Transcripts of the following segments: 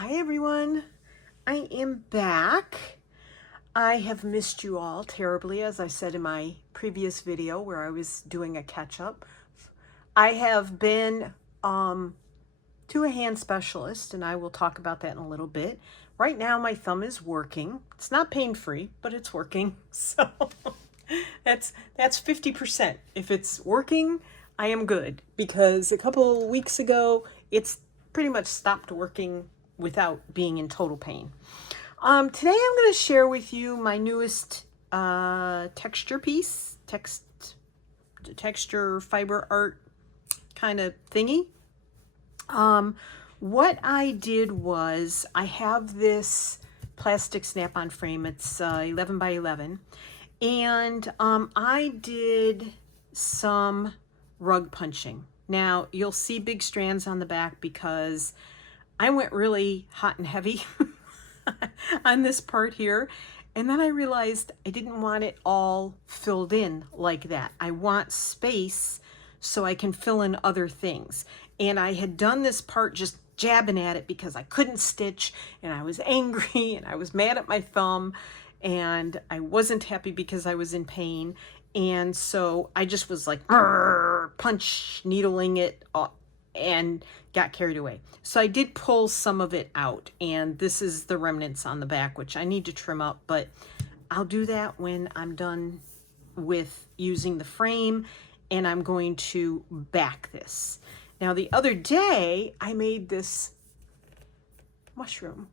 Hi everyone, I am back. I have missed you all terribly, as I said in my previous video where I was doing a catch-up. I have been to a hand specialist, and I will talk about that in a little bit. Right now my thumb is working. It's not pain-free, but it's working. So that's 50%. If it's working, I am good, because a couple weeks ago it's pretty much stopped working without being in total pain. Today I'm going to share with you my newest texture piece, texture fiber art kind of thingy. What I did was I have this plastic snap-on frame. It's 11 by 11. And I did some rug punching. Now, you'll see big strands on the back because I went really hot and heavy on this part here. And then I realized I didn't want it all filled in like that. I want space so I can fill in other things. And I had done this part just jabbing at it because I couldn't stitch, and I was angry, and I was mad at my thumb, and I wasn't happy because I was in pain. And so I just was like punch needling it and got carried away. So I did pull some of it out, and this is the remnants on the back, which I need to trim up, but I'll do that when I'm done with using the frame, and I'm going to back this. Now, the other day I made this mushroom.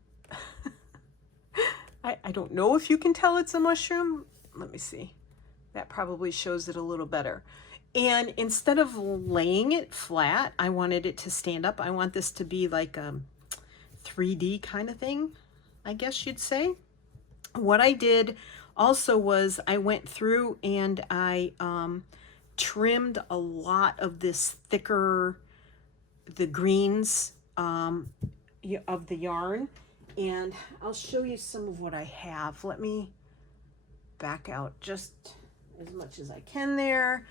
I don't know if you can tell it's a mushroom. Let me see. That probably shows it a little better. And instead of laying it flat, I wanted it to stand up. I want this to be like a 3D kind of thing, I guess you'd say. What I did also was I went through and I trimmed a lot of this thicker, the greens of the yarn. And I'll show you some of what I have. Let me back out just as much as I can there.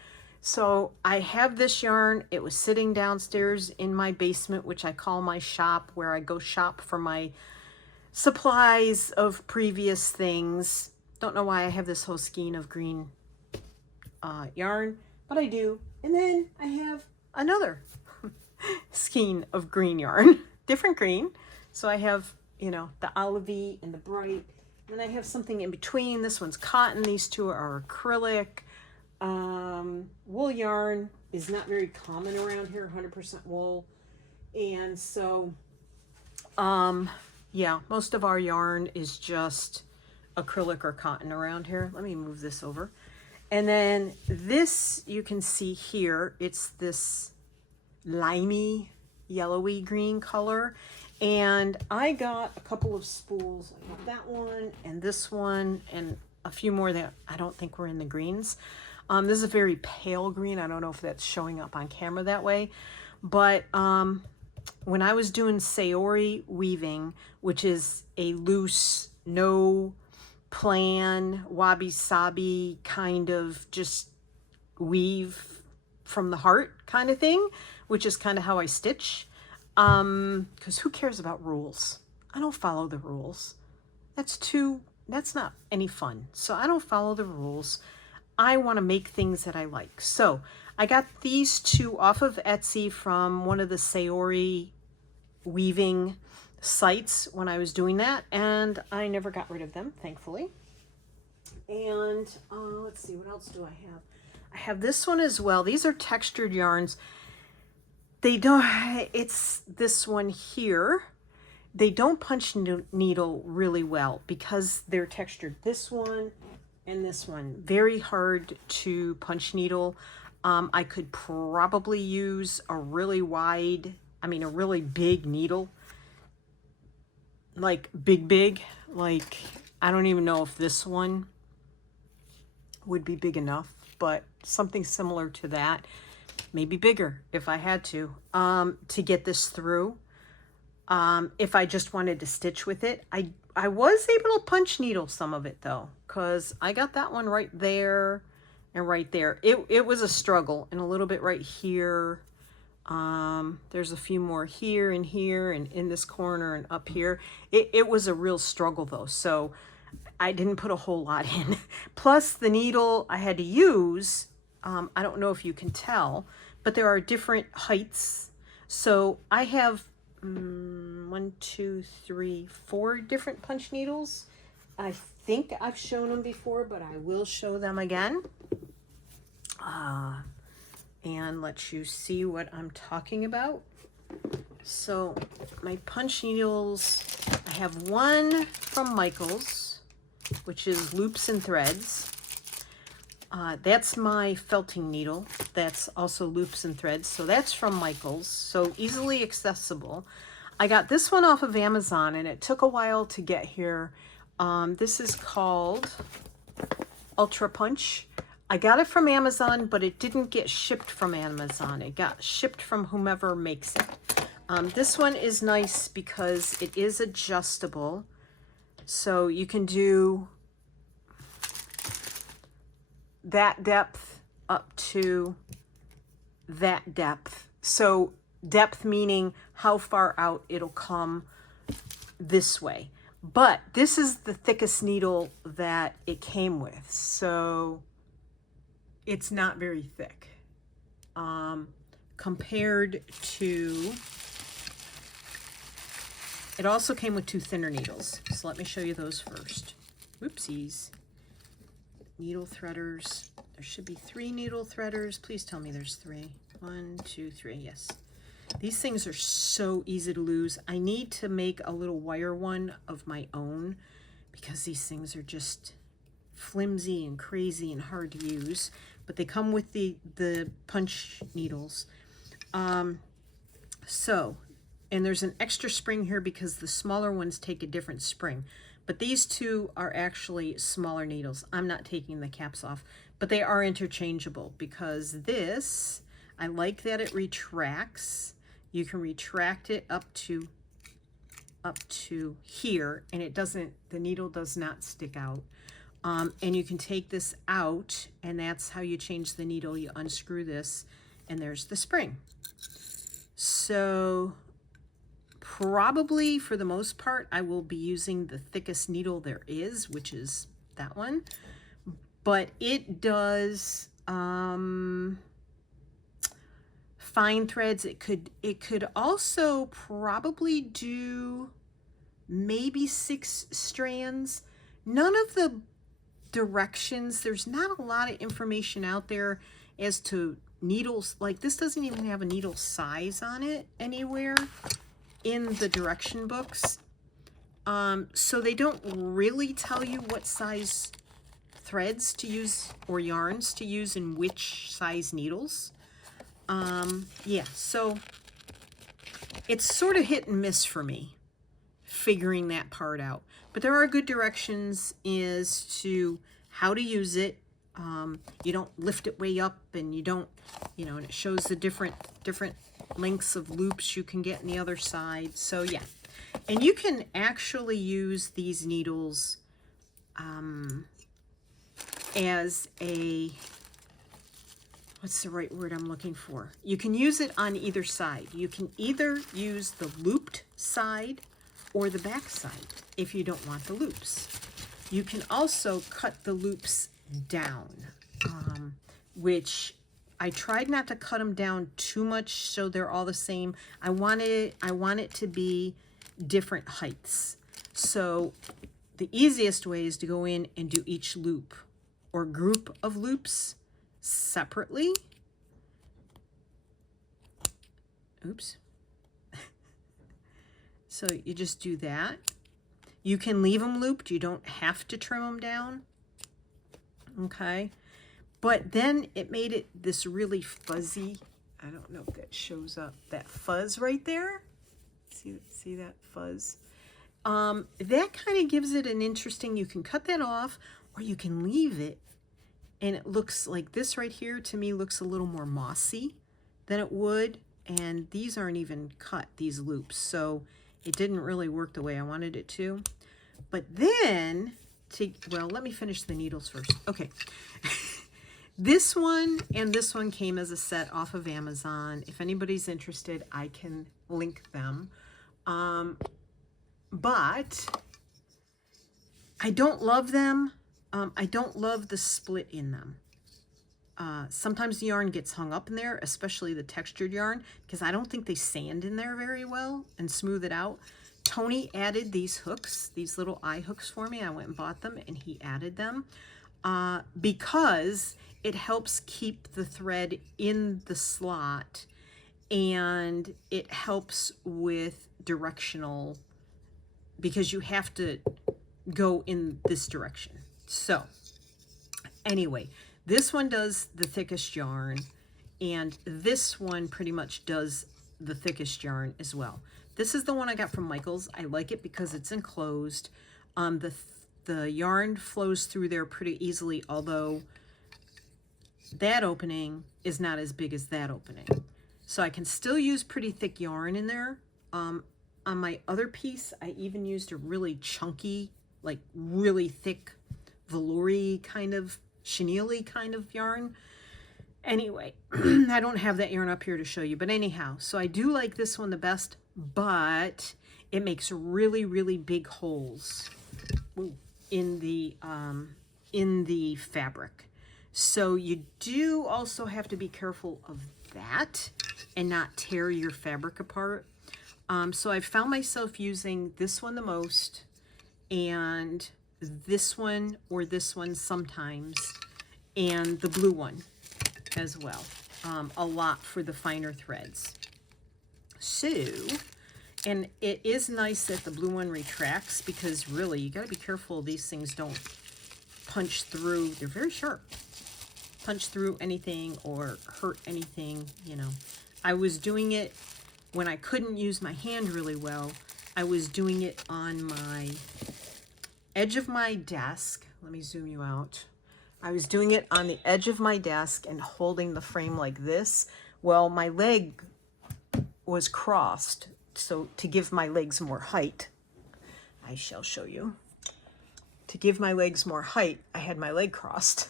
So I have this yarn. It was sitting downstairs in my basement, which I call my shop, where I go shop for my supplies of previous things. Don't know why I have this whole skein of green yarn, but I do. And then I have another skein of green yarn, different green. So I have, you know, the olivey and the bright. Then I have something in between. This one's cotton. These two are acrylic. Wool yarn is not very common around here, 100% wool. And so, yeah, most of our yarn is just acrylic or cotton around here. Let me move this over. And then this, you can see here, it's this limey, yellowy green color. And I got a couple of spools. I got that one and this one and a few more that I don't think were in the greens. This is a very pale green. I don't know if that's showing up on camera that way. But when I was doing Saori weaving, which is a loose, no plan, wabi-sabi kind of just weave from the heart kind of thing, which is kind of how I stitch. Because who cares about rules? I don't follow the rules. That's not any fun. So I don't follow the rules. I want to make things that I like. So I got these two off of Etsy from one of the Saori weaving sites when I was doing that, and I never got rid of them, thankfully. And let's see, what else do I have? I have this one as well. These are textured yarns. They don't, it's this one here. They don't punch needle really well because they're textured. This one and this one, very hard to punch needle. I could probably use a really a really big needle. Like big, like I don't even know if this one would be big enough, but something similar to that. Maybe bigger if I had to get this through. If I just wanted to stitch with it. I was able to punch needle some of it though, because I got that one right there and right there. It was a struggle, and a little bit right here. There's a few more here and in this corner and up here. It was a real struggle though, so I didn't put a whole lot in. Plus the needle I had to use, I don't know if you can tell, but there are different heights. So I have 1, 2, 3, 4 different punch needles. I think I've shown them before, but I will show them again. And let you see what I'm talking about. So my punch needles, I have one from Michaels, which is Loops and Threads. That's my felting needle. That's also Loops and Threads. So that's from Michaels, so easily accessible. I got this one off of Amazon and it took a while to get here. This is called Ultra Punch. I got it from Amazon, but it didn't get shipped from Amazon. It got shipped from whomever makes it. This one is nice because it is adjustable. So you can do that depth up to that depth. So depth meaning how far out it'll come this way. But this is the thickest needle that it came with. So it's not very thick compared to, it also came with 2 thinner needles. So let me show you those first. Whoopsies. Needle threaders. There should be 3 needle threaders. Please tell me there's 3. 1, 2, 3. Yes. These things are so easy to lose. I need to make a little wire one of my own because these things are just flimsy and crazy and hard to use. But they come with the punch needles. And there's an extra spring here because the smaller ones take a different spring. But these 2 are actually smaller needles. I'm not taking the caps off, but they are interchangeable because this, I like that it retracts. You can retract it up to here, and it doesn't, the needle does not stick out. And you can take this out, and that's how you change the needle. You unscrew this, and there's the spring. So probably for the most part, I will be using the thickest needle there is, which is that one. But it does fine threads. It could also probably do maybe 6 strands. None of the directions, there's not a lot of information out there as to needles. Like this doesn't even have a needle size on it anywhere in the direction books. So they don't really tell you what size threads to use or yarns to use in which size needles. Yeah, so it's sort of hit and miss for me figuring that part out. But there are good directions as to how to use it. You don't lift it way up, and you don't, and it shows the different lengths of loops you can get on the other side. So yeah, and you can actually use these needles as a, what's the right word I'm looking for? You can use it on either side. You can either use the looped side or the back side if you don't want the loops. You can also cut the loops down, which I tried not to cut them down too much so they're all the same. I want it to be different heights. So the easiest way is to go in and do each loop or group of loops separately. Oops. So you just do that. You can leave them looped. You don't have to trim them down. Okay. But then it made it this really fuzzy. I don't know if that shows up. That fuzz right there. See that fuzz? That kind of gives it an interesting, you can cut that off or you can leave it. And it looks like this right here to me looks a little more mossy than it would. And these aren't even cut, these loops. So it didn't really work the way I wanted it to. But then, well, let me finish the needles first. Okay. This one and this one came as a set off of Amazon. If anybody's interested, I can link them. But I don't love them. I don't love the split in them. Sometimes the yarn gets hung up in there, especially the textured yarn, because I don't think they sand in there very well and smooth it out. Tony added these hooks, these little eye hooks for me. I went and bought them and he added them because it helps keep the thread in the slot and it helps with directional, because you have to go in this direction. So anyway, this one does the thickest yarn and this one pretty much does the thickest yarn as well. This is the one I got from Michaels. I like it because it's enclosed. The yarn flows through there pretty easily, although that opening is not as big as that opening. So I can still use pretty thick yarn in there. On my other piece, I even used a really chunky, like really thick velour-y kind of, chenille-y kind of yarn. Anyway, I don't have that yarn up here to show you, but anyhow, so I do like this one the best, but it makes really, really big holes in the fabric. So you do also have to be careful of that and not tear your fabric apart. So I found myself using this one the most, and this one or this one sometimes, and the blue one as well, a lot for the finer threads. So, and it is nice that the blue one retracts, because really you got to be careful these things don't punch through. They're very sharp. Punch through anything or hurt anything, you know. I was doing it when I couldn't use my hand really well. I was doing it on my edge of my desk. Let me zoom you out. I was doing it on the edge of my desk and holding the frame like this. Well, my leg was crossed, so to give my legs more height, I shall show you. To give my legs more height, I had my leg crossed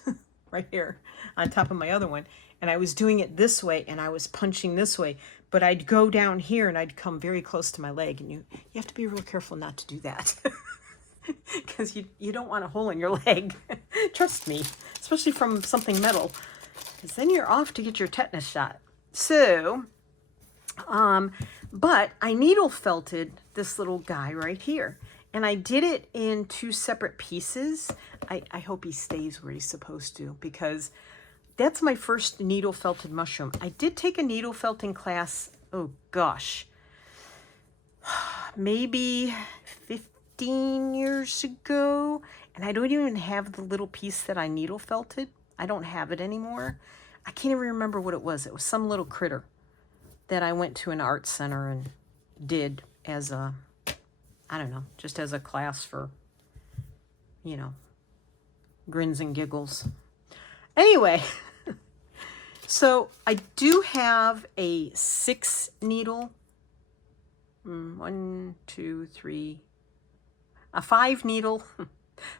right here on top of my other one, and I was doing it this way and I was punching this way, but I'd go down here and I'd come very close to my leg, and you have to be real careful not to do that. Because you don't want a hole in your leg. Trust me, especially from something metal, because then you're off to get your tetanus shot. So, but I needle felted this little guy right here, and I did it in 2 separate pieces. I hope he stays where he's supposed to, because that's my first needle felted mushroom. I did take a needle felting class, oh gosh, maybe 15 years ago, and I don't even have the little piece that I needle felted. I don't have it anymore. I can't even remember what it was. It was some little critter that I went to an art center and did as a, I don't know, just as a class for, you know, grins and giggles. Anyway, so I do have a 6 needle, 1, 2, 3, a 5 needle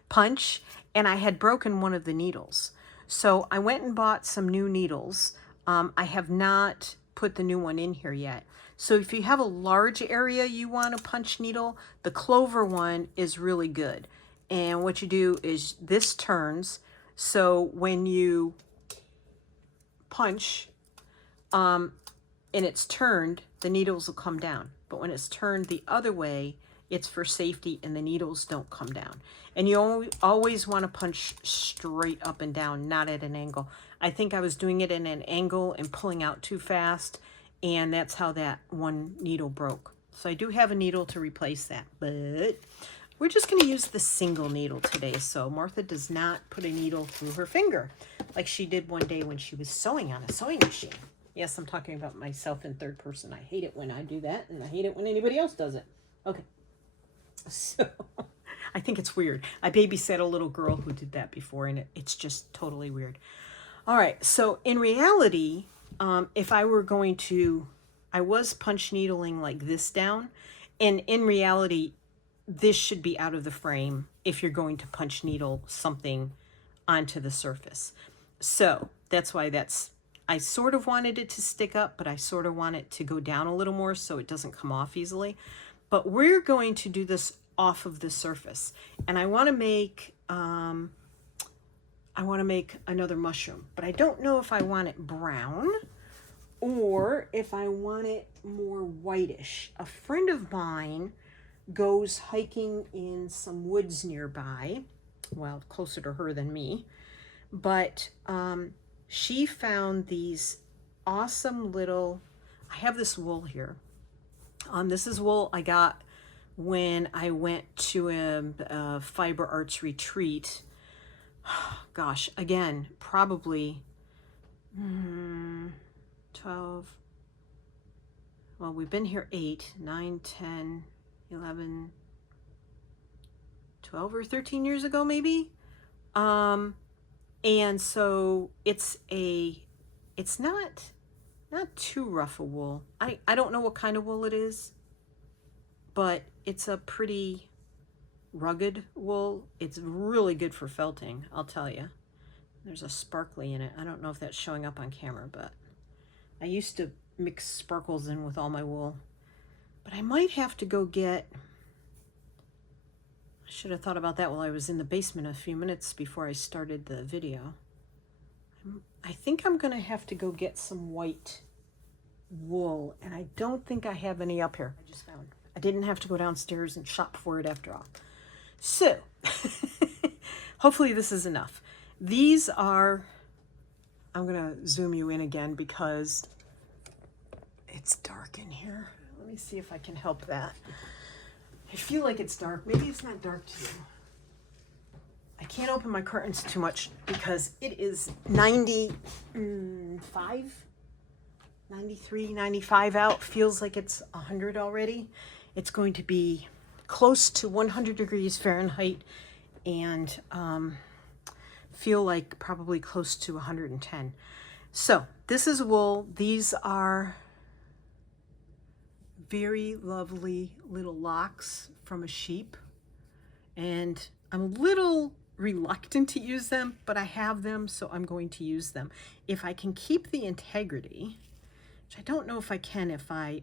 punch, and I had broken one of the needles. So I went and bought some new needles. I have not put the new one in here yet. So if you have a large area you want to punch needle, the Clover one is really good. And what you do is this turns, so when you punch and it's turned, the needles will come down. But when it's turned the other way, it's for safety and the needles don't come down. And you always want to punch straight up and down, not at an angle. I think I was doing it in an angle and pulling out too fast, and that's how that one needle broke. So I do have a needle to replace that, but we're just going to use the single needle today. So Martha does not put a needle through her finger like she did one day when she was sewing on a sewing machine. Yes, I'm talking about myself in third person. I hate it when I do that, and I hate it when anybody else does it. Okay. So I think it's weird. I babysat a little girl who did that before, and it's just totally weird. All right, so in reality, if I were going to, I was punch needling like this down, and in reality, this should be out of the frame if you're going to punch needle something onto the surface. So that's why I sort of wanted it to stick up, but I sort of want it to go down a little more so it doesn't come off easily. But we're going to do this off of the surface. And I want to make another mushroom, but I don't know if I want it brown or if I want it more whitish. A friend of mine goes hiking in some woods nearby, well, closer to her than me, but she found these awesome little, I have this wool here. This is wool I got when I went to a fiber arts retreat. Gosh, again, probably 12. Well, we've been here 8, 9, 10, 11, 12 or 13 years ago, maybe. And so it's not too rough a wool. I don't know what kind of wool it is, but it's a pretty rugged wool. It's really good for felting, I'll tell you. There's a sparkly in it. I don't know if that's showing up on camera, but I used to mix sparkles in with all my wool. But I might have to go get, I should have thought about that while I was in the basement a few minutes before I started the video. I think I'm gonna have to go get some white wool, and I don't think I have any up here. I just found. I didn't have to go downstairs and shop for it after all. So, hopefully this is enough. These are, I'm gonna zoom you in again because it's dark in here. Let me see if I can help that. I feel like it's dark. Maybe it's not dark to you. I can't open my curtains too much because it is 95, 93, 95 out. Feels like it's 100 already. It's going to be close to 100 degrees Fahrenheit and feel like probably close to 110. So this is wool. These are very lovely little locks from a sheep, and I'm a little reluctant to use them, but I have them, so I'm going to use them. If I can keep the integrity, which I don't know if I can, if I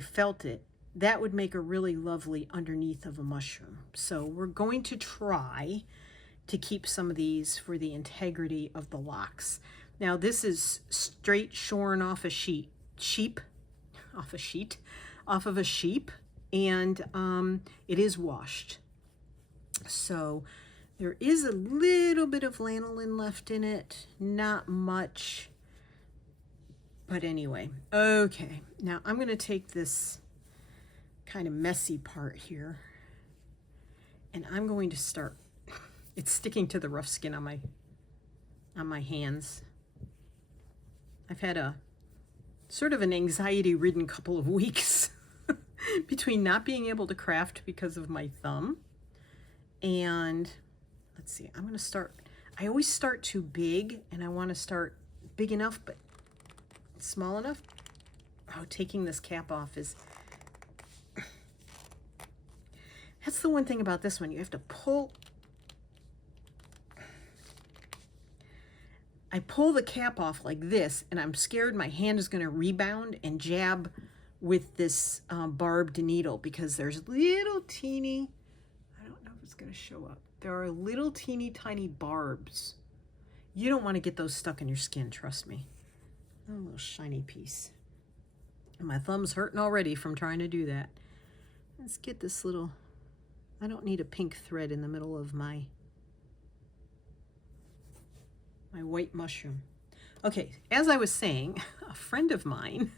felt it, that would make a really lovely underneath of a mushroom. So we're going to try to keep some of these for the integrity of the locks. Now this is straight shorn off a sheep, off of a sheep, and it is washed. So there is a little bit of lanolin left in it, not much, but anyway. Okay, now I'm going to take this kind of messy part here, and I'm going to start, it's sticking to the rough skin on my hands. I've had a sort of an anxiety-ridden couple of weeks between not being able to craft because of my thumb. And let's see, I'm going to start, I always start too big, and I want to start big enough but small enough. Oh, taking this cap off is, that's the one thing about this one. You have to pull, I pull the cap off like this, and I'm scared my hand is going to rebound and jab with this barbed needle, because there's little teeny, I don't know if it's going to show up. There are little teeny tiny barbs. You don't want to get those stuck in your skin, trust me. A little shiny piece. And my thumb's hurting already from trying to do that. Let's get this little, I don't need a pink thread in the middle of my white mushroom. Okay, as I was saying, a friend of mine,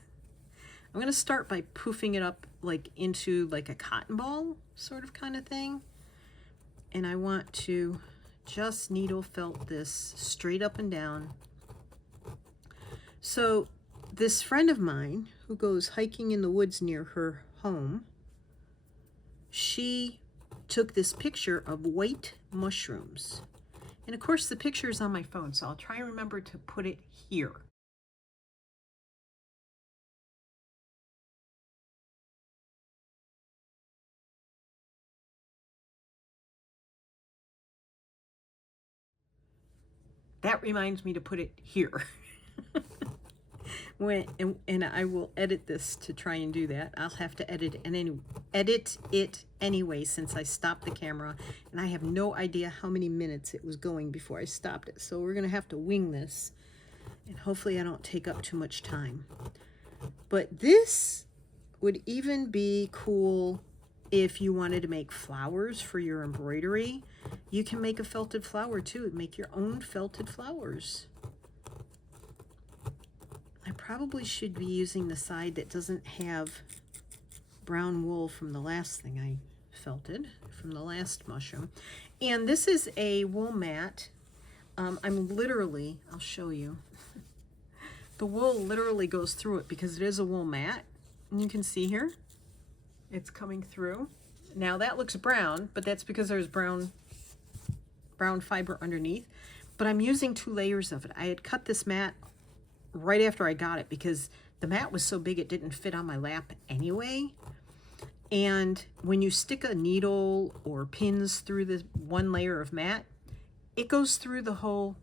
I'm going to start by poofing it up like into like a cotton ball sort of kind of thing. And I want to just needle felt this straight up and down. So this friend of mine who goes hiking in the woods near her home, she took this picture of white mushrooms. And of course the picture is on my phone, so I'll try and remember to put it here. That reminds me to put it here. And I will edit this to try and do that. I'll have to edit it anyway since I stopped the camera, and I have no idea how many minutes it was going before I stopped it. So we're gonna have to wing this, and hopefully I don't take up too much time. But this would even be cool if you wanted to make flowers for your embroidery. You can make a felted flower too. Make your own felted flowers. I probably should be using the side that doesn't have brown wool from the last thing I felted, from the last mushroom. And this is a wool mat. I'm literally, I'll show you. The wool literally goes through it because it is a wool mat. And you can see here, it's coming through. Now that looks brown, but that's because there's brown fiber underneath. But I'm using 2 layers of it. I had cut this mat right after I got it because the mat was so big it didn't fit on my lap anyway. And when you stick a needle or pins through this one layer of mat, it goes through the whole,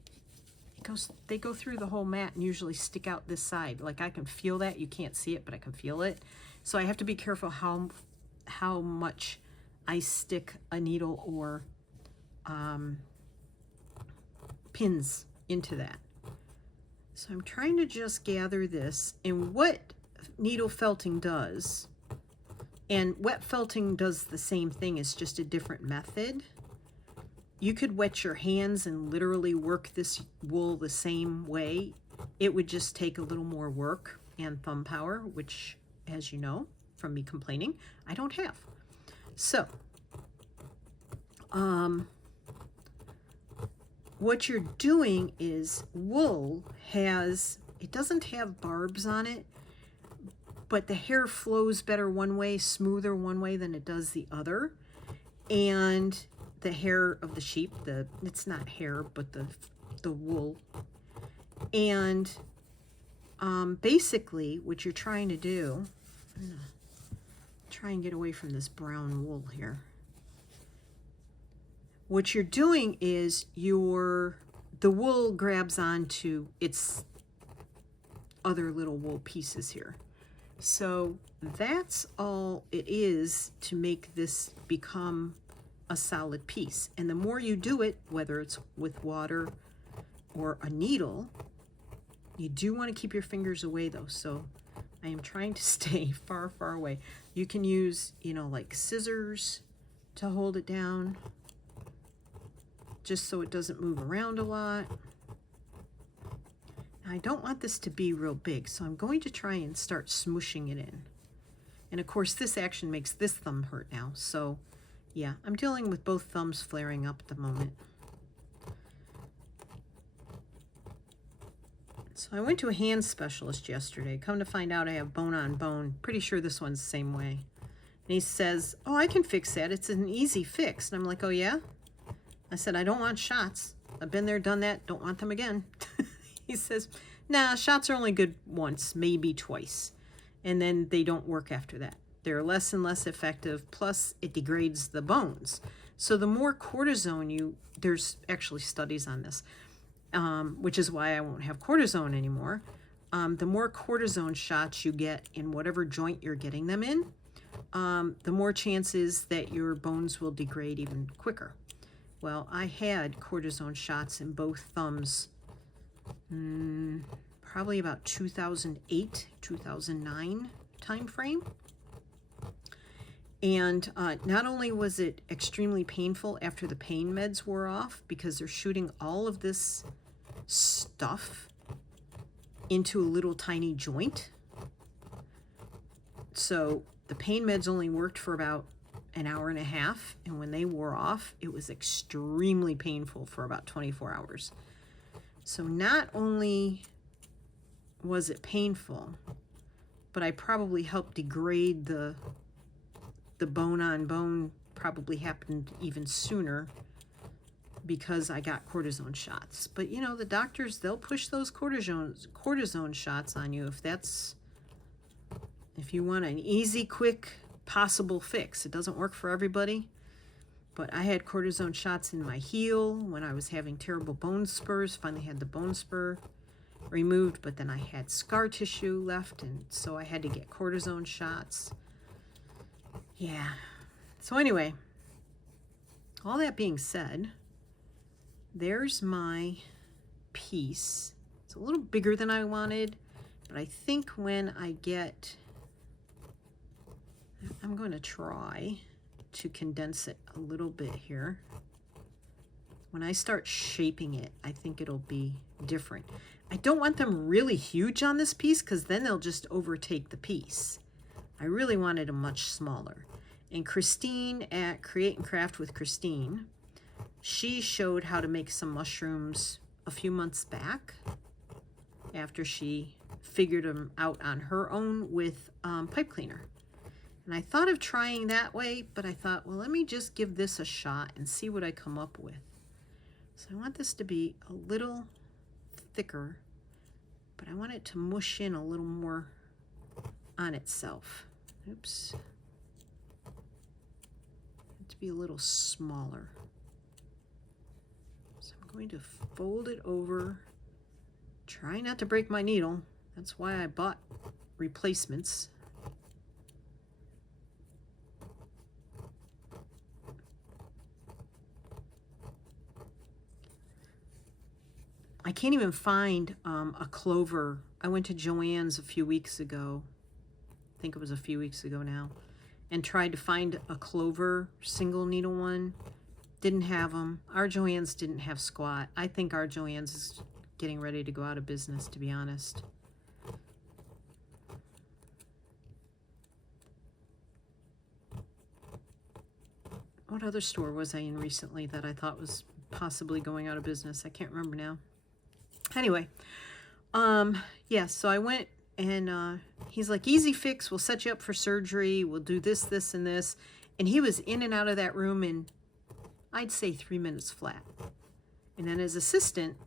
they go through the whole mat and usually stick out this side. Like I can feel that. You can't see it, but I can feel it. So I have to be careful how much I stick a needle or pins into that. So I'm trying to just gather this, and what needle felting does, and wet felting does the same thing, it's just a different method. You could wet your hands and literally work this wool the same way. It would just take a little more work and thumb power, which, as you know from me complaining, I don't have. So, what you're doing is wool it doesn't have barbs on it, but the hair flows better one way, smoother one way than it does the other. And the hair of the sheep, it's not hair, but the wool. And basically what you're trying to do, I'm gonna try and get away from this brown wool here. What you're doing is the wool grabs onto its other little wool pieces here. So that's all it is to make this become a solid piece. And the more you do it, whether it's with water or a needle, you do want to keep your fingers away though. So I am trying to stay far, far away. You can use, like scissors to hold it down, just so it doesn't move around a lot. Now, I don't want this to be real big, so I'm going to try and start smooshing it in. And of course, this action makes this thumb hurt now. So yeah, I'm dealing with both thumbs flaring up at the moment. So I went to a hand specialist yesterday. Come to find out I have bone on bone. Pretty sure this one's the same way. And he says, oh, I can fix that. It's an easy fix. And I'm like, oh yeah? I said, I don't want shots. I've been there, done that. Don't want them again. He says, nah, shots are only good once, maybe twice. And then they don't work after that. They're less and less effective. Plus, it degrades the bones. So the more cortisone there's actually studies on this, which is why I won't have cortisone anymore. The more cortisone shots you get in whatever joint you're getting them in, the more chances that your bones will degrade even quicker. Well, I had cortisone shots in both thumbs, probably about 2008, 2009 time frame. And not only was it extremely painful after the pain meds wore off, because they're shooting all of this stuff into a little tiny joint. So the pain meds only worked for about an hour and a half, and when they wore off, it was extremely painful for about 24 hours. So not only was it painful, but I probably helped degrade the bone on bone. Probably happened even sooner because I got cortisone shots. But the doctors, they'll push those cortisone shots on you if you want an easy, quick, possible fix. It doesn't work for everybody, But I had cortisone shots in my heel when I was having terrible bone spurs. Finally had the bone spur removed, but then I had scar tissue left, and so I had to get cortisone shots. Yeah. So anyway, all that being said, there's my piece. It's a little bigger than I wanted, but I think when I get, I'm going to try to condense it a little bit here. When I start shaping it, I think it'll be different. I don't want them really huge on this piece because then they'll just overtake the piece. I really wanted them much smaller. And Christine at Create and Craft with Christine, she showed how to make some mushrooms a few months back after she figured them out on her own with pipe cleaner. And I thought of trying that way, but I thought, well, let me just give this a shot and see what I come up with. So I want this to be a little thicker, but I want it to mush in a little more on itself. Oops. To be a little smaller. So I'm going to fold it over. Try not to break my needle. That's why I bought replacements. I can't even find a clover. I went to Joann's a few weeks ago. I think it was a few weeks ago now. And tried to find a clover single needle one. Didn't have them. Our Joann's didn't have squat. I think our Joann's is getting ready to go out of business, to be honest. What other store was I in recently that I thought was possibly going out of business? I can't remember now. Anyway, yeah, so I went and he's like, easy fix, we'll set you up for surgery, we'll do this, this, and this. And he was in and out of that room in, I'd say 3 minutes flat. And then his assistant,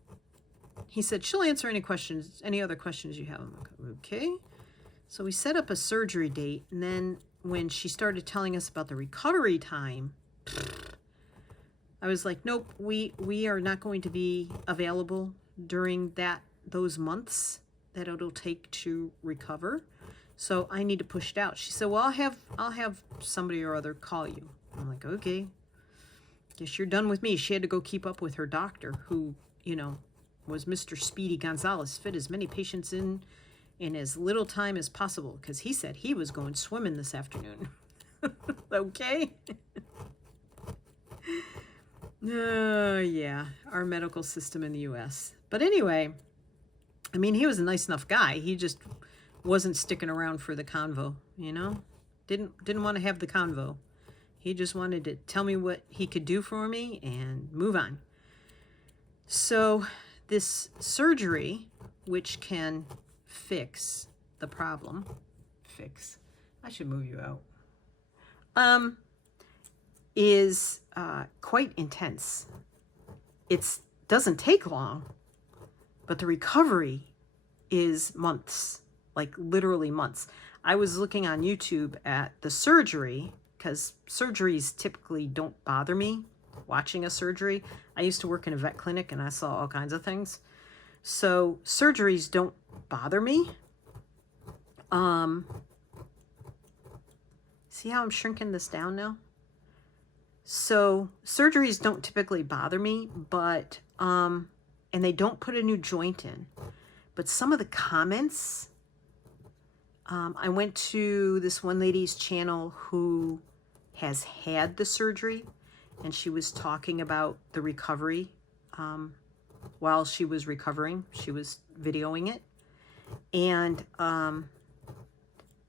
he said, she'll answer any questions, any other questions you have. I'm like, okay. So we set up a surgery date, and then when she started telling us about the recovery time, I was like, nope, we are not going to be available during those months that it'll take to recover. So I need to push it out. She said, well, I'll have somebody or other call you. I'm like, okay, guess you're done with me. She had to go keep up with her doctor, who, you know, was Mr. Speedy Gonzalez, fit as many patients in as little time as possible, because he said he was going swimming this afternoon. Okay. Yeah, our medical system in the U.S. But anyway, I mean, he was a nice enough guy. He just wasn't sticking around for the convo, you know? Didn't want to have the convo. He just wanted to tell me what he could do for me and move on. So this surgery, which can fix the problem, I should move you out, is quite intense. It doesn't take long, but the recovery is months, like literally months. I was looking on YouTube at the surgery, because surgeries typically don't bother me, watching a surgery. I used to work in a vet clinic and I saw all kinds of things. So surgeries don't bother me. See how I'm shrinking this down now? So surgeries don't typically bother me, but, and they don't put a new joint in. But some of the comments, I went to this one lady's channel who has had the surgery, and she was talking about the recovery. While she was recovering, she was videoing it. And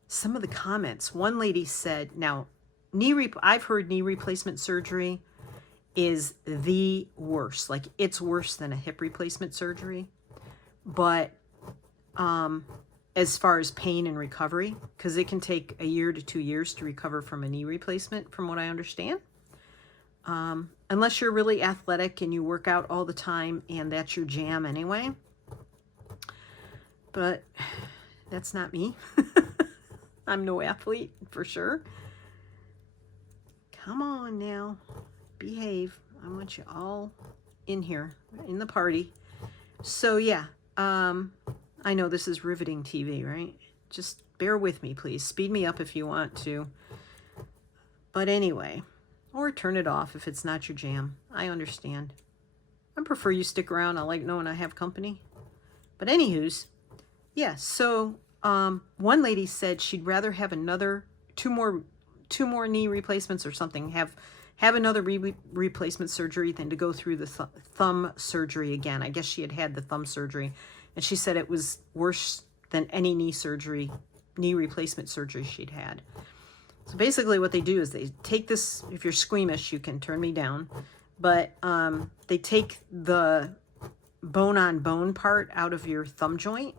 some of the comments, one lady said, now, I've heard knee replacement surgery is the worst. Like, it's worse than a hip replacement surgery. But as far as pain and recovery, because it can take 1 year to 2 years to recover from a knee replacement, from what I understand. Unless you're really athletic and you work out all the time and that's your jam anyway. But that's not me. I'm no athlete, for sure. Come on now. behave. I want you all in here, in the party. So yeah, I know this is riveting TV, right? Just bear with me, please. Speed me up if you want to. But anyway, or turn it off if it's not your jam. I understand. I prefer you stick around. I like knowing I have company. But anywho's, yeah, so one lady said she'd rather have another two more knee replacements or something, have another replacement surgery than to go through the thumb surgery again. I guess she had the thumb surgery, and she said it was worse than any knee replacement surgery she'd had. So basically what they do is they take this, if you're squeamish, you can turn me down, but they take the bone-on-bone part out of your thumb joint.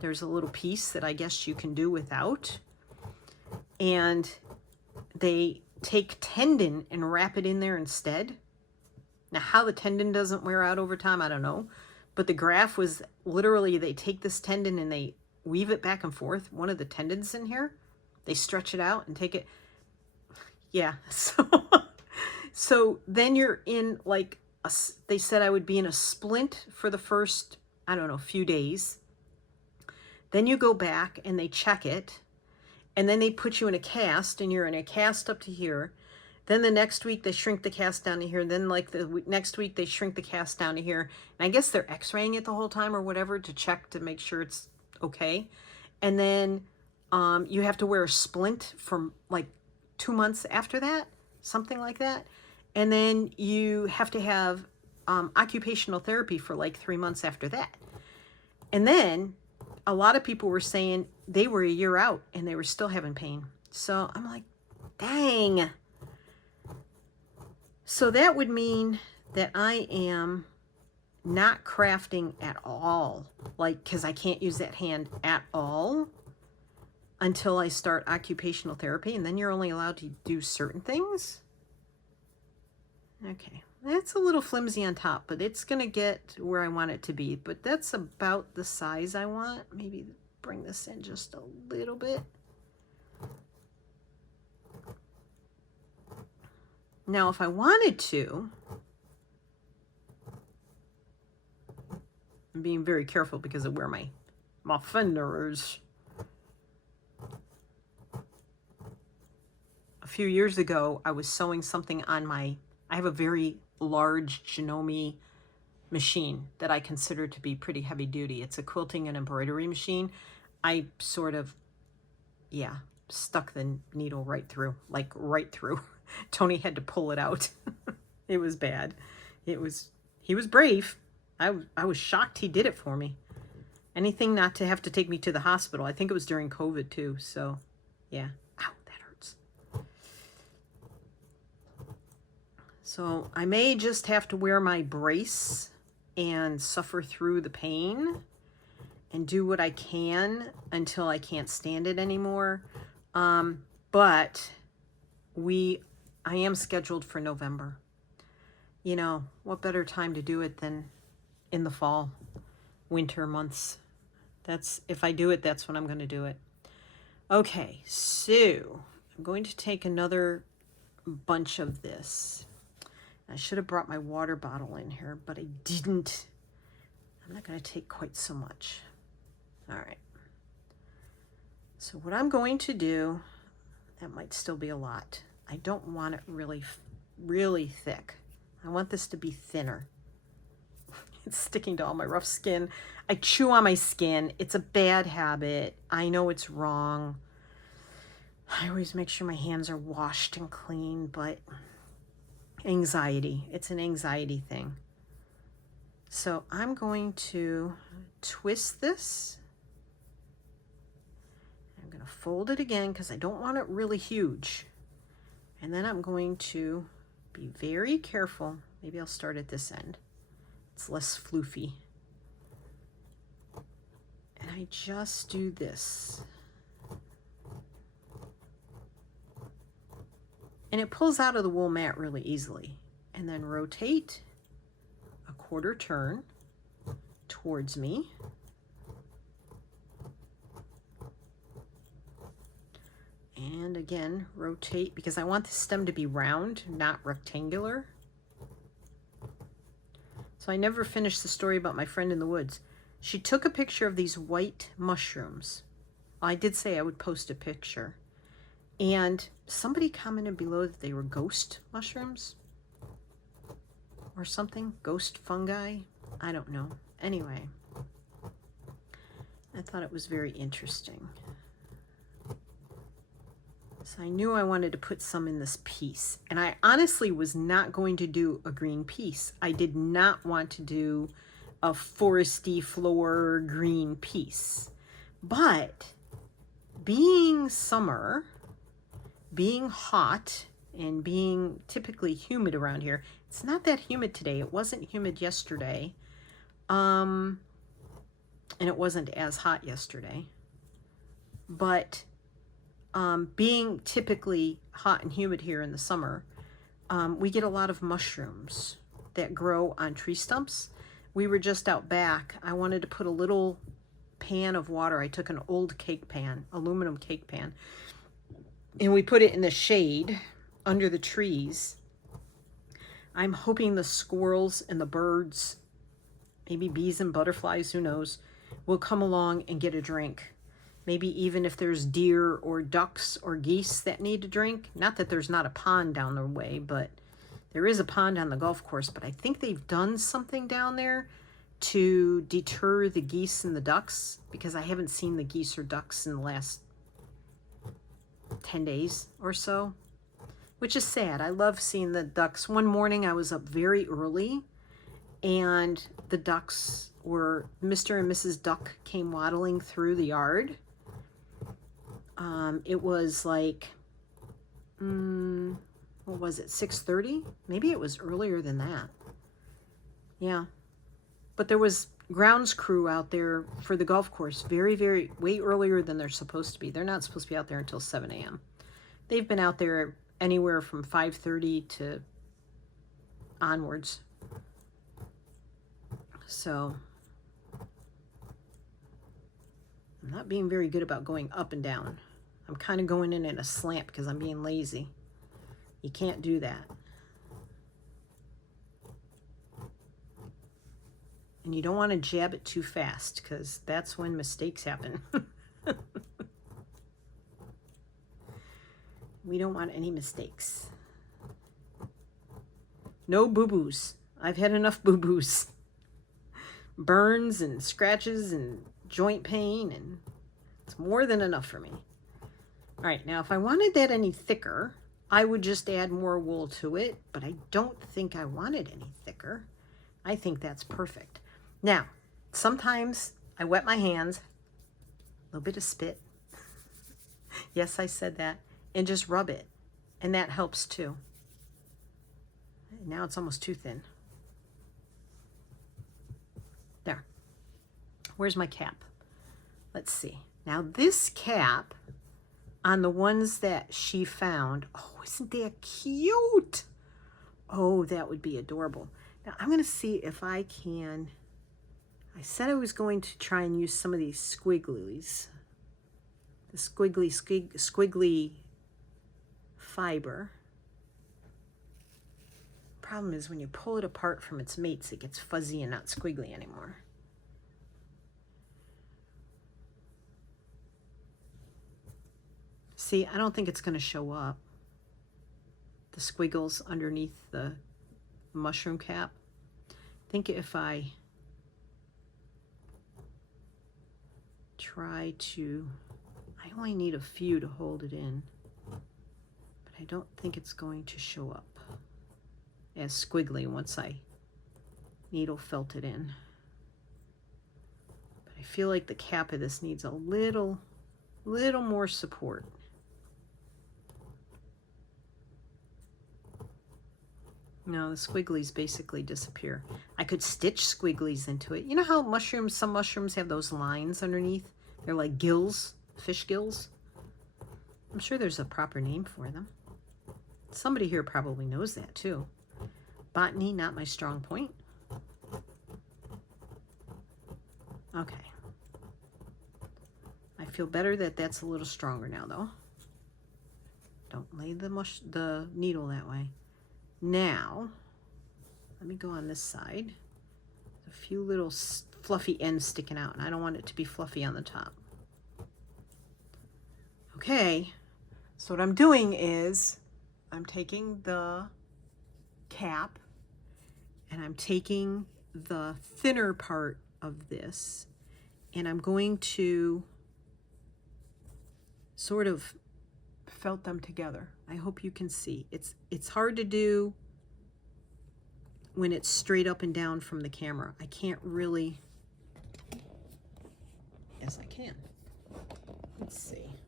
There's a little piece that I guess you can do without. And they take tendon and wrap it in there instead. Now, how the tendon doesn't wear out over time, I don't know. But the graph was literally, they take this tendon and they weave it back and forth. One of the tendons in here, they stretch it out and take it. Yeah, so then you're in like, they said I would be in a splint for the first, I don't know, few days. Then you go back and they check it. And then they put you in a cast, and you're in a cast up to here. Then the next week they shrink the cast down to here. Then like the next week they shrink the cast down to here. And I guess they're x-raying it the whole time or whatever to check to make sure it's okay. And then you have to wear a splint for like 2 months after that, something like that. And then you have to have occupational therapy for like 3 months after that. And then a lot of people were saying they were a year out and they were still having pain. So I'm like, dang. So that would mean that I am not crafting at all. Like, because I can't use that hand at all until I start occupational therapy. And then you're only allowed to do certain things. Okay. That's a little flimsy on top, but it's going to get where I want it to be. But that's about the size I want. Maybe bring this in just a little bit. Now, if I wanted to, I'm being very careful because of where my fingers. A few years ago, I was sewing something on I have a very large Janome machine that I consider to be pretty heavy duty. It's a quilting and embroidery machine. I sort of, yeah, stuck the needle right through, like right through. Tony had to pull it out. It was bad. He was brave. I was shocked he did it for me. Anything not to have to take me to the hospital. I think it was during COVID too. So yeah. Ow, that hurts. So I may just have to wear my brace and suffer through the pain and do what I can until I can't stand it anymore. But I am scheduled for November. You know, what better time to do it than in the fall, winter months. If I do it, that's when I'm going to do it. Okay, so I'm going to take another bunch of this. I should have brought my water bottle in here, but I didn't. I'm not going to take quite so much. All right. So what I'm going to do, that might still be a lot. I don't want it really, really thick. I want this to be thinner. It's sticking to all my rough skin. I chew on my skin. It's a bad habit. I know it's wrong. I always make sure my hands are washed and clean, but anxiety. It's an anxiety thing. So I'm going to twist this. I'm going to fold it again because I don't want it really huge. And then I'm going to be very careful. Maybe I'll start at this end. It's less floofy. And I just do this. And it pulls out of the wool mat really easily. And then rotate a quarter turn towards me. And again, rotate, because I want the stem to be round, not rectangular. So I never finished the story about my friend in the woods. She took a picture of these white mushrooms. I did say I would post a picture. And somebody commented below that they were ghost mushrooms or something. Ghost fungi. I don't know. Anyway, I thought it was very interesting. So I knew I wanted to put some in this piece. And I honestly was not going to do a green piece. I did not want to do a foresty floor green piece. But being summer, being hot, and being typically humid around here, it's not that humid today. It wasn't humid yesterday. And it wasn't as hot yesterday. But being typically hot and humid here in the summer, we get a lot of mushrooms that grow on tree stumps. We were just out back. I wanted to put a little pan of water. I took an old cake pan, aluminum cake pan, and we put it in the shade under the trees. I'm hoping the squirrels and the birds, maybe bees and butterflies, who knows, will come along and get a drink. Maybe even if there's deer or ducks or geese that need to drink. Not that there's not a pond down the way, but there is a pond on the golf course. But I think they've done something down there to deter the geese and the ducks, because I haven't seen the geese or ducks in the last 10 days or so, which is sad. I love seeing the ducks. One morning I was up very early, and the ducks were, Mr. and Mrs. Duck came waddling through the yard. It was like, what was it, 6:30? Maybe it was earlier than that. Yeah. But there was grounds crew out there for the golf course way earlier than they're supposed to be. They're not supposed to be out there until 7 a.m. They've been out there anywhere from 5:30 to onwards. So I'm not being very good about going up and down. I'm kind of going in a slant because I'm being lazy. You can't do that. And you don't want to jab it too fast, because that's when mistakes happen. We don't want any mistakes. No boo-boos. I've had enough boo-boos. Burns and scratches and joint pain, and it's more than enough for me. All right, now if I wanted that any thicker, I would just add more wool to it, but I don't think I want it any thicker. I think that's perfect. Now, sometimes I wet my hands, a little bit of spit. Yes, I said that. And just rub it. And that helps too. Now it's almost too thin. There. Where's my cap? Let's see. Now this cap, on the ones that she found, oh, isn't that cute? Oh, that would be adorable. Now I'm going to see if I can, I said I was going to try and use some of these squigglies. The squiggly fiber. Problem is, when you pull it apart from its mates, it gets fuzzy and not squiggly anymore. See, I don't think it's going to show up, the squiggles underneath the mushroom cap. I think if I try to, I only need a few to hold it in, but I don't think it's going to show up as squiggly once I needle felt it in. But I feel like the cap of this needs a little more support. No, the squigglies basically disappear. I could stitch squigglies into it. You know how mushrooms, some mushrooms have those lines underneath? They're like gills, fish gills. I'm sure there's a proper name for them. Somebody here probably knows that too. Botany, not my strong point. Okay. I feel better that that's a little stronger now though. lay the needle that way. Now, let me go on this side. A few little fluffy ends sticking out, and I don't want it to be fluffy on the top. Okay, so what I'm doing is I'm taking the cap and I'm taking the thinner part of this and I'm going to sort of felt them together. I hope you can see. It's hard to do when it's straight up and down from the camera. I can't really. Yes, I can. Let's see.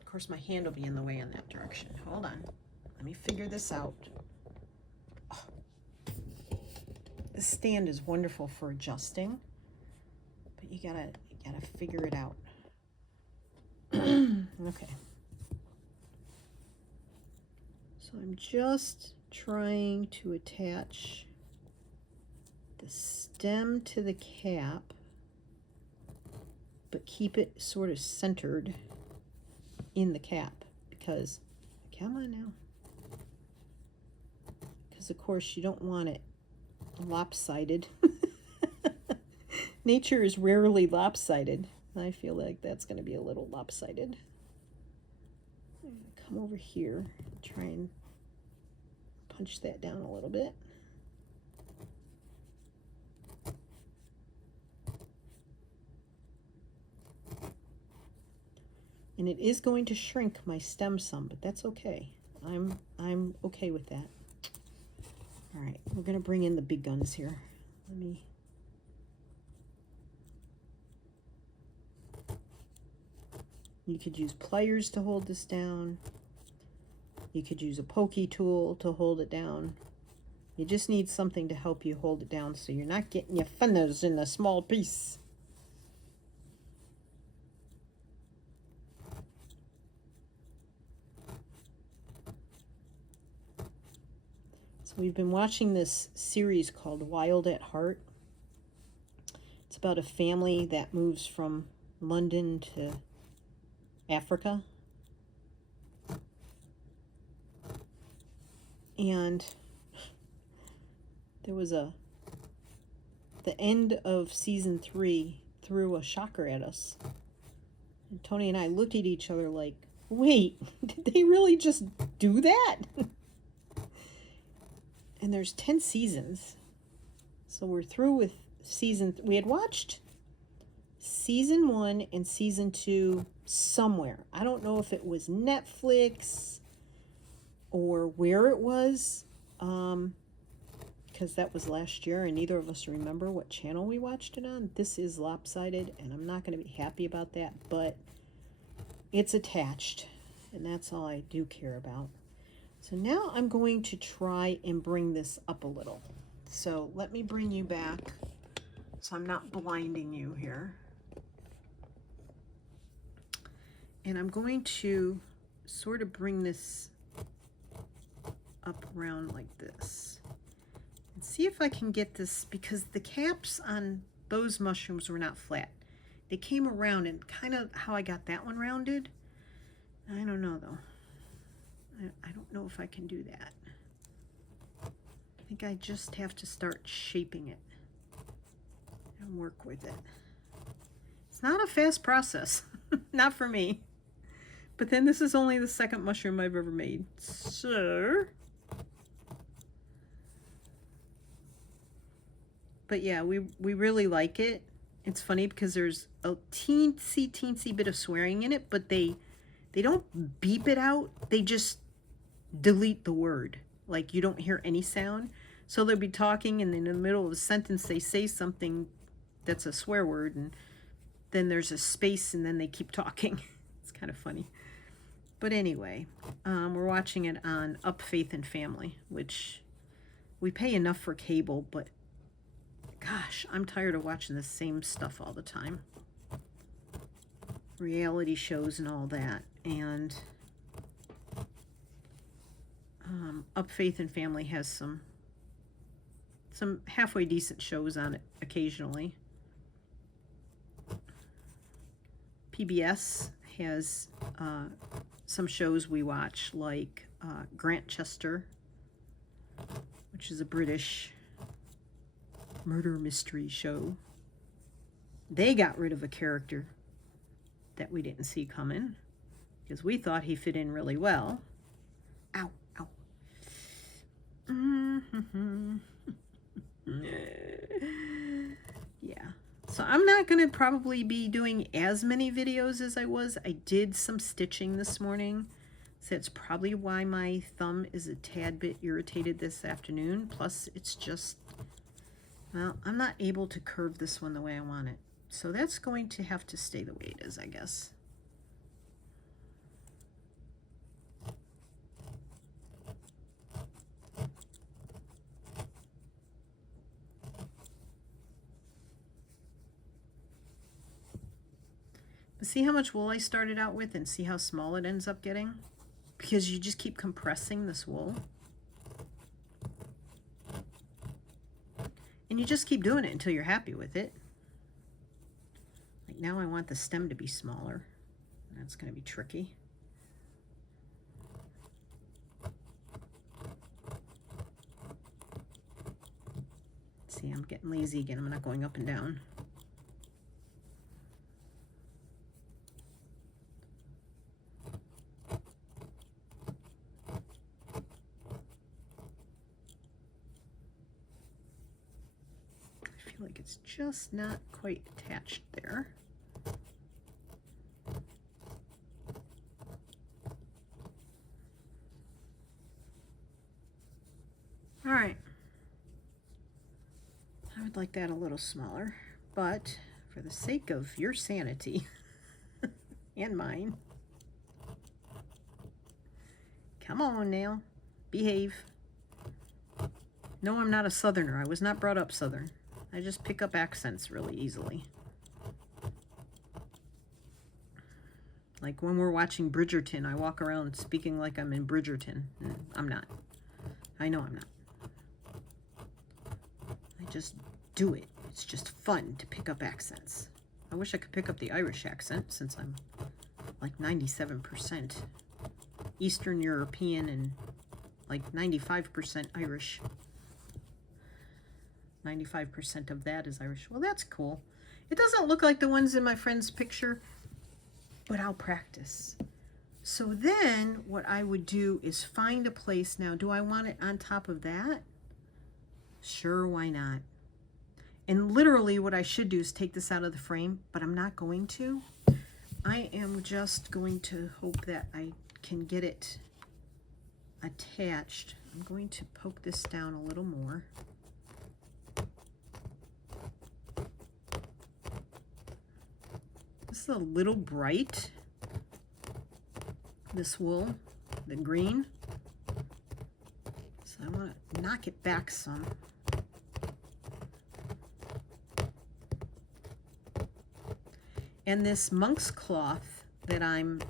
Of course, my hand will be in the way in that direction. Hold on. Let me figure this out. Oh. This stand is wonderful for adjusting, but you gotta figure it out. Okay. So I'm just trying to attach the stem to the cap, but keep it sort of centered in the cap because, come on now, because of course you don't want it lopsided. Nature is rarely lopsided. I feel like that's going to be a little lopsided. I'm going to come over here and try and punch that down a little bit. And it is going to shrink my stem some, but that's okay. I'm okay with that. All right, we're going to bring in the big guns here. Let me. You could use pliers to hold this down. You could use a pokey tool to hold it down. You just need something to help you hold it down so you're not getting your fingers in a small piece. So we've been watching this series called Wild at Heart. It's about a family that moves from London to Africa. And there was the end of season 3 threw a shocker at us. And Tony and I looked at each other like, wait, did they really just do that? And there's 10 seasons. So we're through with we had watched season 1 and season 2 somewhere. I don't know if it was Netflix or where it was, because that was last year and neither of us remember what channel we watched it on. This is lopsided and I'm not going to be happy about that, but it's attached and that's all I do care about. So now I'm going to try and bring this up a little. So let me bring you back so I'm not blinding you here. And I'm going to sort of bring this up around like this. And see if I can get this, because the caps on those mushrooms were not flat. They came around and kind of how I got that one rounded. I don't know though. I don't know if I can do that. I think I just have to start shaping it and work with it. It's not a fast process, not for me. But then this is only the second mushroom I've ever made. So, but yeah, we really like it. It's funny because there's a teensy bit of swearing in it, but they don't beep it out. They just delete the word. Like you don't hear any sound. So they'll be talking and in the middle of a sentence they say something that's a swear word and then there's a space and then they keep talking. It's kind of funny. But anyway, we're watching it on Up Faith and Family, which we pay enough for cable, but gosh, I'm tired of watching the same stuff all the time. Reality shows and all that. And Up Faith and Family has some halfway decent shows on it occasionally. PBS has some shows we watch, like Grantchester, which is a British murder mystery show. They got rid of a character that we didn't see coming because we thought he fit in really well. Ow, ow. Yeah. So I'm not going to probably be doing as many videos as I was. I did some stitching this morning. So that's probably why my thumb is a tad bit irritated this afternoon. Plus, it's just, well, I'm not able to curve this one the way I want it. So that's going to have to stay the way it is, I guess. But see how much wool I started out with and see how small it ends up getting? Because you just keep compressing this wool. And you just keep doing it until you're happy with it. Like now I want the stem to be smaller. That's going to be tricky. See, I'm getting lazy again. I'm not going up and down. Like it's just not quite attached there. All right. I would like that a little smaller, but for the sake of your sanity and mine, come on now, behave. No, I'm not a Southerner. I was not brought up Southern. I just pick up accents really easily. Like when we're watching Bridgerton, I walk around speaking like I'm in Bridgerton. I'm not. I know I'm not. I just do it. It's just fun to pick up accents. I wish I could pick up the Irish accent since I'm like 97% Eastern European and like 95% Irish. 95% of that is Irish. Well, that's cool. It doesn't look like the ones in my friend's picture, but I'll practice. So then what I would do is find a place. Now, do I want it on top of that? Sure, why not? And literally what I should do is take this out of the frame, but I'm not going to. I am just going to hope that I can get it attached. I'm going to poke this down a little more. This is a little bright, this wool, the green. So I want to knock it back some. And this monk's cloth that I'm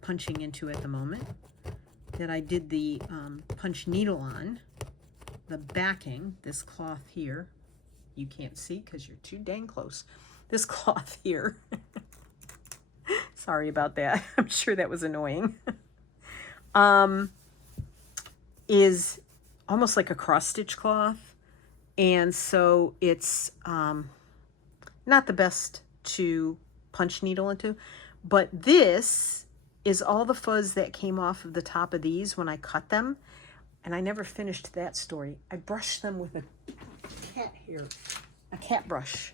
punching into at the moment, that I did the punch needle on, the backing, this cloth here, you can't see because you're too dang close. This cloth here. Sorry about that. I'm sure that was annoying. Is almost like a cross-stitch cloth. And so it's not the best to punch needle into. But this is all the fuzz that came off of the top of these when I cut them. And I never finished that story. I brushed them with a cat hair, a cat brush.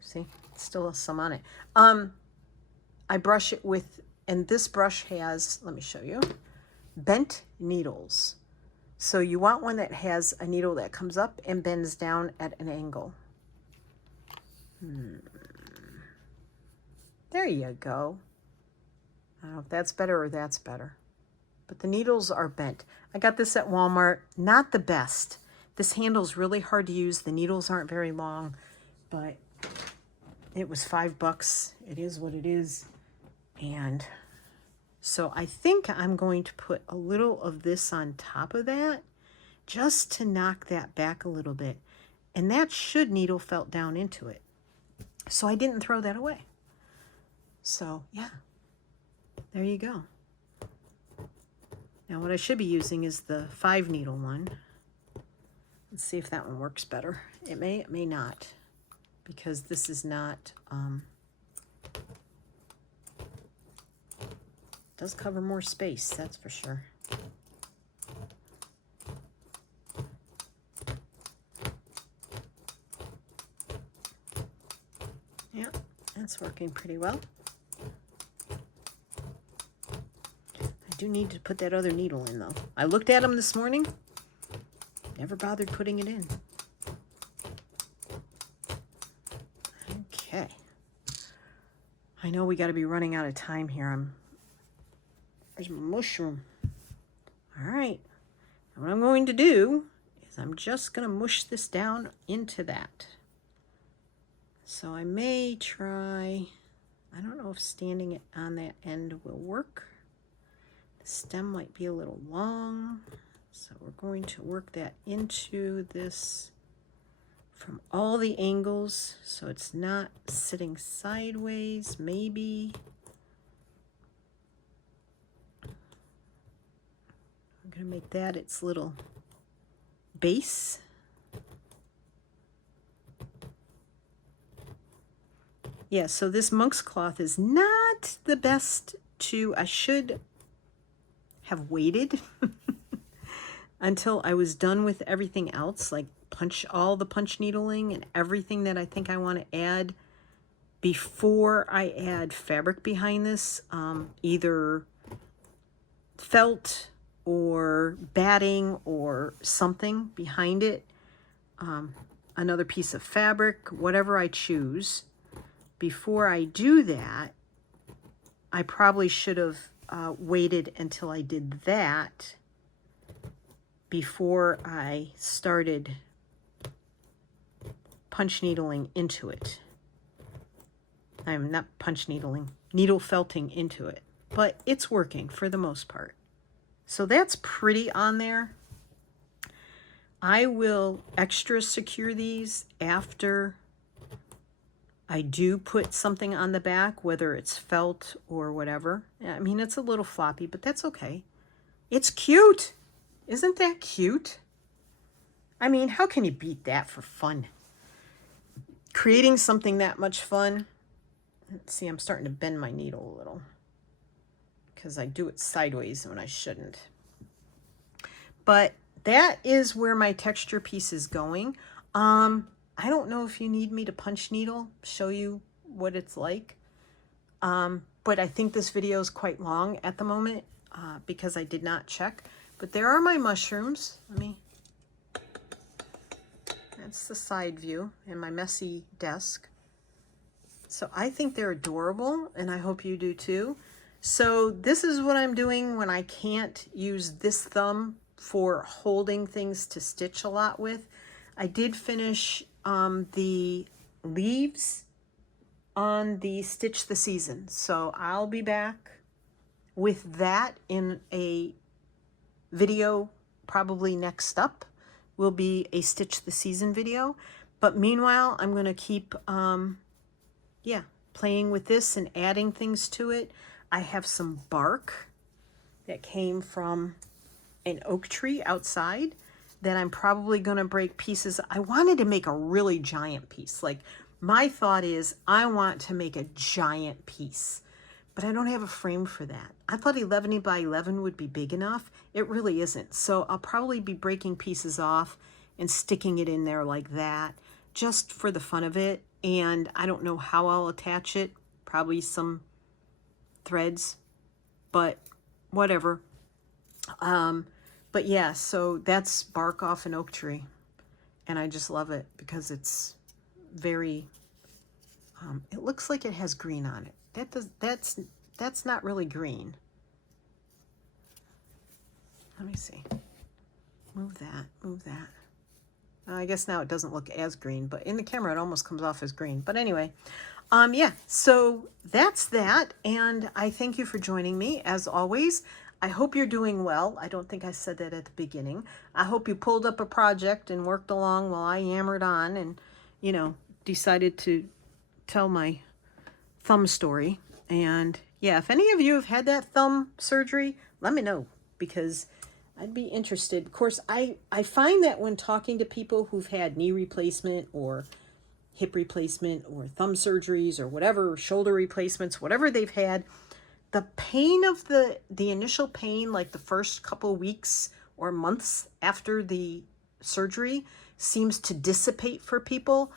See, still has some on it. I brush it with, and this brush has, let me show you, bent needles. So you want one that has a needle that comes up and bends down at an angle. There you go. I don't know if that's better or that's better. But the needles are bent. I got this at Walmart. Not the best. This handle's really hard to use. The needles aren't very long, but it was $5. It is what it is. And so I think I'm going to put a little of this on top of that just to knock that back a little bit. And that should needle felt down into it. So I didn't throw that away. So yeah, there you go. Now what I should be using is the 5 needle one. Let's see if that one works better. It may not, because this is not, does cover more space, that's for sure. Yeah, that's working pretty well. I do need to put that other needle in though. I looked at them this morning, never bothered putting it in. Okay. I know we got to be running out of time here. Where's my mushroom? All right. And what I'm going to do is I'm just going to mush this down into that. So I may try, I don't know if standing it on that end will work. The stem might be a little long. So we're going to work that into this from all the angles so it's not sitting sideways, maybe. I'm going to make that its little base. Yeah, so this monk's cloth is not the best to, I should have waited until I was done with everything else, like all the punch needling and everything that I think I want to add before I add fabric behind this, either felt or batting or something behind it, another piece of fabric, whatever I choose. Before I do that, I probably should have waited until I did that before I started punch needling into it. I'm not punch needling, needle felting into it, but it's working for the most part. So that's pretty on there. I will extra secure these after I do put something on the back, whether it's felt or whatever. I mean, it's a little floppy, but that's okay. It's cute. Isn't that cute? I mean, how can you beat that for fun? Creating something that much fun. Let's see, I'm starting to bend my needle a little because I do it sideways when I shouldn't. But that is where my texture piece is going. I don't know if you need me to punch needle, show you what it's like. But I think this video is quite long at the moment because I did not check. But there are my mushrooms. That's the side view and my messy desk. So I think they're adorable and I hope you do too. So this is what I'm doing when I can't use this thumb for holding things to stitch a lot with. I did finish the leaves on the Stitch the Season. So I'll be back with that in a video probably next up. Will be a Stitch the Season video. But meanwhile, I'm going to keep, playing with this and adding things to it. I have some bark that came from an oak tree outside that I'm probably going to break pieces. I wanted to make a really giant piece. Like, my thought is I want to make a giant piece, but I don't have a frame for that. I thought 11 by 11 would be big enough. It really isn't. So I'll probably be breaking pieces off and sticking it in there like that, just for the fun of it. And I don't know how I'll attach it. Probably some threads, but whatever. But yeah, so that's bark off an oak tree. And I just love it because it's very, it looks like it has green on it. That's not really green. Let me see. Move that. I guess now it doesn't look as green, but in the camera it almost comes off as green. But anyway, yeah, so that's that. And I thank you for joining me as always. I hope you're doing well. I don't think I said that at the beginning. I hope you pulled up a project and worked along while I yammered on and, decided to tell my thumb story. And Yeah, if any of you have had that thumb surgery, let me know, because I'd be interested. Of course, I find that when talking to people who've had knee replacement or hip replacement or thumb surgeries or whatever, shoulder replacements, whatever they've had, the pain of the initial pain, like the first couple weeks or months after the surgery, seems to dissipate for people,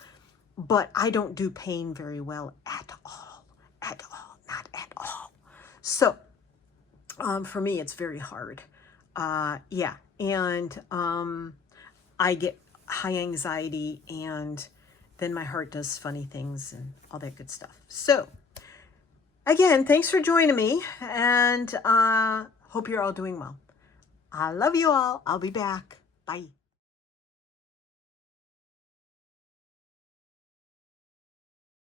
but I don't do pain very well at all, not at all. So for me, it's very hard. Yeah, and I get high anxiety, and then my heart does funny things and all that good stuff. So again, thanks for joining me, and hope you're all doing well. I love you all. I'll be back. Bye.